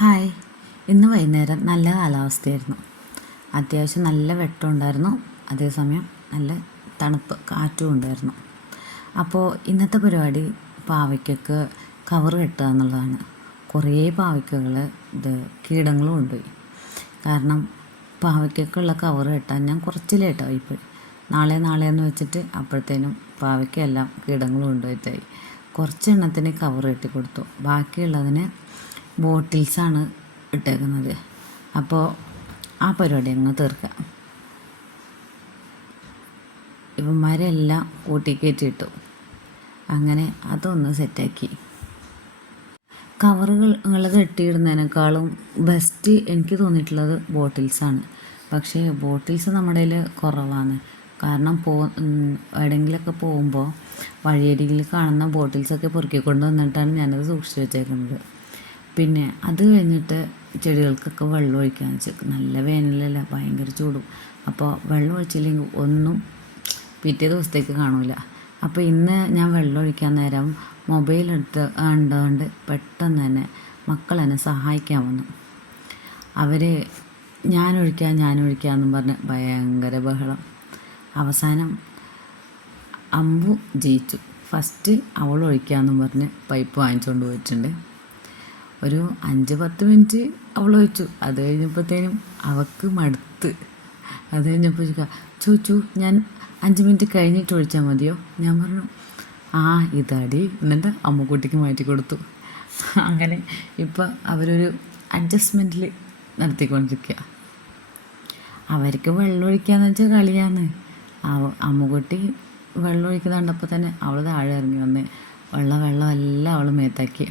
Hi, ഇന്ന് വൈകുന്നേരം നല്ല കാലാവസ്ഥയായിരുന്നു. അത്യാവശ്യം നല്ല വെട്ടമുണ്ടായിരുന്നു, അതേസമയം നല്ല തണുപ്പ് കാറ്റും ഉണ്ടായിരുന്നു. അപ്പോൾ ഇന്നത്തെ പരിപാടി പാവയ്ക്കൊക്കെ കവർ കെട്ടുക എന്നുള്ളതാണ്. കുറേ പാവയ്ക്കകൾ കീടങ്ങളും കൊണ്ടുപോയി. കാരണം പാവയ്ക്കൊക്കെയുള്ള കവർ കെട്ടാൻ ഞാൻ കുറച്ച് ലേറ്റായിപ്പോയി. നാളെ എന്ന് വെച്ചിട്ട് അപ്പോഴത്തേനും പാവയ്ക്കെല്ലാം കീടങ്ങളും കൊണ്ടുപോയിട്ടായി. കുറച്ച് എണ്ണത്തിന് കവർ കെട്ടി കൊടുത്തു, ബാക്കിയുള്ളതിന് ബോട്ടിൽസാണ് ഇട്ടേക്കുന്നത്. അപ്പോൾ ആ പരിപാടി അങ്ങ് തീർക്കാം. ഇവന്മാരെല്ലാം കൂട്ടിക്കയറ്റിയിട്ടു. അങ്ങനെ അതൊന്ന് സെറ്റാക്കി. കവറുകൾ കെട്ടിയിടുന്നതിനേക്കാളും ബെസ്റ്റ് എനിക്ക് തോന്നിയിട്ടുള്ളത് ബോട്ടിൽസാണ്. പക്ഷേ ബോട്ടിൽസ് നമ്മുടെ കയ്യിൽ കുറവാണ്. കാരണം എവിടെയെങ്കിലുമൊക്കെ പോകുമ്പോൾ വഴിയരികിൽ കാണുന്ന ബോട്ടിൽസൊക്കെ പൊറുക്കിക്കൊണ്ട് വന്നിട്ടാണ് ഞാനത് സൂക്ഷിച്ച് വെച്ചേക്കുന്നത്. പിന്നെ അത് കഴിഞ്ഞിട്ട് ചെടികൾക്കൊക്കെ വെള്ളം ഒഴിക്കാന്ന് വെച്ചാൽ നല്ല വേനലല്ല, ഭയങ്കര ചൂടും. അപ്പോൾ വെള്ളം ഒഴിച്ചില്ലെങ്കിൽ ഒന്നും പിറ്റേ ദിവസത്തേക്ക് കാണില്ല. അപ്പോൾ ഇന്ന് ഞാൻ വെള്ളം ഒഴിക്കാൻ നേരം മൊബൈലെടുത്ത് കണ്ടുകൊണ്ട് പെട്ടെന്ന് തന്നെ മക്കൾ എന്നെ സഹായിക്കാൻ വന്നു. അവർ ഞാനൊഴിക്കാമെന്നും പറഞ്ഞ് ഭയങ്കര ബഹളം. അവസാനം അമ്പു ജയിച്ചു. ഫസ്റ്റ് അവൾ ഒഴിക്കാമെന്നും പറഞ്ഞ് പൈപ്പ് വാങ്ങിച്ചുകൊണ്ട് പോയിട്ടുണ്ട്. ഒരു 5-10 മിനിറ്റ് അവൾ ഒഴിച്ചു. അത് കഴിഞ്ഞപ്പോഴത്തേനും അവൾക്ക് മടുത്ത്. അത് കഴിഞ്ഞപ്പോൾ ചോദിച്ചു, ഞാൻ 5 മിനിറ്റ് കഴിഞ്ഞിട്ട് ഒഴിച്ചാൽ മതിയോ? ഞാൻ പറഞ്ഞു ഇതാടി. എന്നിട്ട് അമ്മുക്കുട്ടിക്ക് മാറ്റി കൊടുത്തു. അങ്ങനെ ഇപ്പം അവരൊരു അഡ്ജസ്റ്റ്മെൻറ്റിൽ നടത്തിക്കൊണ്ടിരിക്കുക. അവർക്ക് വെള്ളം ഒഴിക്കാന്ന് വെച്ചാൽ കളിയാന്ന്. അമ്മുക്കുട്ടി വെള്ളം ഒഴിക്കുന്ന കണ്ടപ്പോൾ തന്നെ അവൾ താഴെ ഇറങ്ങി വന്ന് വെള്ളം എല്ലാം അവൾ മേത്താക്കി.